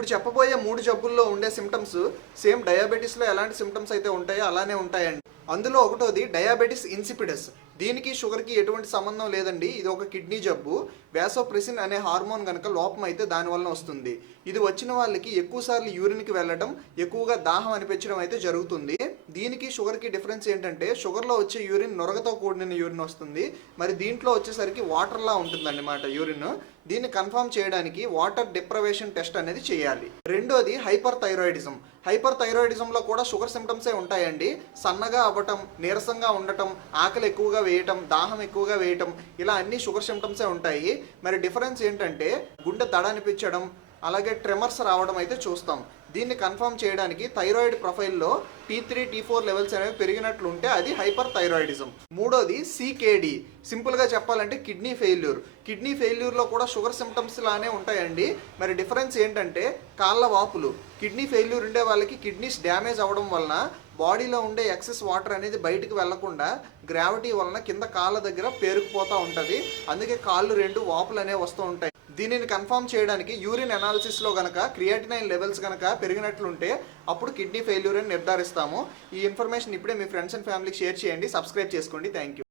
ఇప్పుడు చెప్పబోయే 3 జబ్బుల్లో ఉండే సిమ్టమ్స్ సేమ్ డయాబెటీస్లో ఎలాంటి సిమ్టమ్స్ అయితే ఉంటాయో అలానే ఉంటాయండి. అందులో ఒకటోది డయాబెటిస్ ఇన్సిపిడస్. దీనికి షుగర్కి ఎటువంటి సంబంధం లేదండి. ఇది ఒక కిడ్నీ జబ్బు. వాసోప్రెసిన్ అనే హార్మోన్ కనుక లోపం అయితే దానివల్ల వస్తుంది. ఇది వచ్చిన వాళ్ళకి ఎక్కువసార్లు యూరిన్కి వెళ్ళడం, ఎక్కువగా దాహం అనిపించడం అయితే జరుగుతుంది. దీనికి షుగర్కి డిఫరెన్స్ ఏంటంటే షుగర్లో వచ్చే యూరిన్ నొరగతో కూడిన యూరిన్ వస్తుంది. మరి దీంట్లో వచ్చేసరికి వాటర్లా ఉంటుందన్నమాట యూరిన్. దీన్ని కన్ఫర్మ్ చేయడానికి వాటర్ డిప్రవేషన్ టెస్ట్ అనేది చేయాలి. రెండోది హైపర్ థైరాయిడిజం. హైపర్ థైరాయిడిజంలో కూడా షుగర్ సిమ్టమ్సే ఉంటాయండి. సన్నగా అవ్వటం, నీరసంగా ఉండటం, ఆకలి ఎక్కువగా వేయటం, దాహం ఎక్కువగా వేయటం, ఇలా అన్ని షుగర్ సిమ్టమ్సే ఉంటాయి. మరి డిఫరెన్స్ ఏంటంటే గుండె దడ అనిపించడం, అలాగే ట్రెమర్స్ రావడం అయితే చూస్తాం. దీన్ని కన్ఫర్మ్ చేయడానికి థైరాయిడ్ ప్రొఫైల్లో T3, T4 లెవెల్స్ అనేవి పెరిగినట్లు ఉంటే అది హైపర్ థైరాయిడిజం. మూడోది CKD. సింపుల్గా చెప్పాలంటే కిడ్నీ ఫెయిల్యూర్. కిడ్నీ ఫెయిల్యూర్లో కూడా షుగర్ సిమ్టమ్స్ లానే ఉంటాయండి. మరి డిఫరెన్స్ ఏంటంటే కాళ్ళ వాపులు. కిడ్నీ ఫెయిల్యూర్ ఉండే వాళ్ళకి కిడ్నీస్ డ్యామేజ్ అవ్వడం వలన బాడీలో ఉండే ఎక్సెస్ వాటర్ అనేది బయటకు వెళ్లకుండా గ్రావిటీ వలన కింద కాళ్ళ దగ్గర పేరుకుపోతూ ఉంటుంది. అందుకే కాళ్ళు 2 వాపులు అనేవి వస్తూ ఉంటాయి. దీనిని కన్ఫర్మ్ చేయడానికి యూరిన్ అనాలిసిస్లో గనక క్రియాటినైన్ లెవెల్స్ గనక పెరిగినట్లుంటే అప్పుడు కిడ్నీ ఫెయిల్యూర్ అని నిర్ధారిస్తాము. ఈ ఇన్ఫర్మేషన్ ఇప్పుడే మీ ఫ్రెండ్స్ అండ్ ఫ్యామిలీకి షేర్ చేయండి. సబ్స్క్రైబ్ చేసుకోండి. Thank you.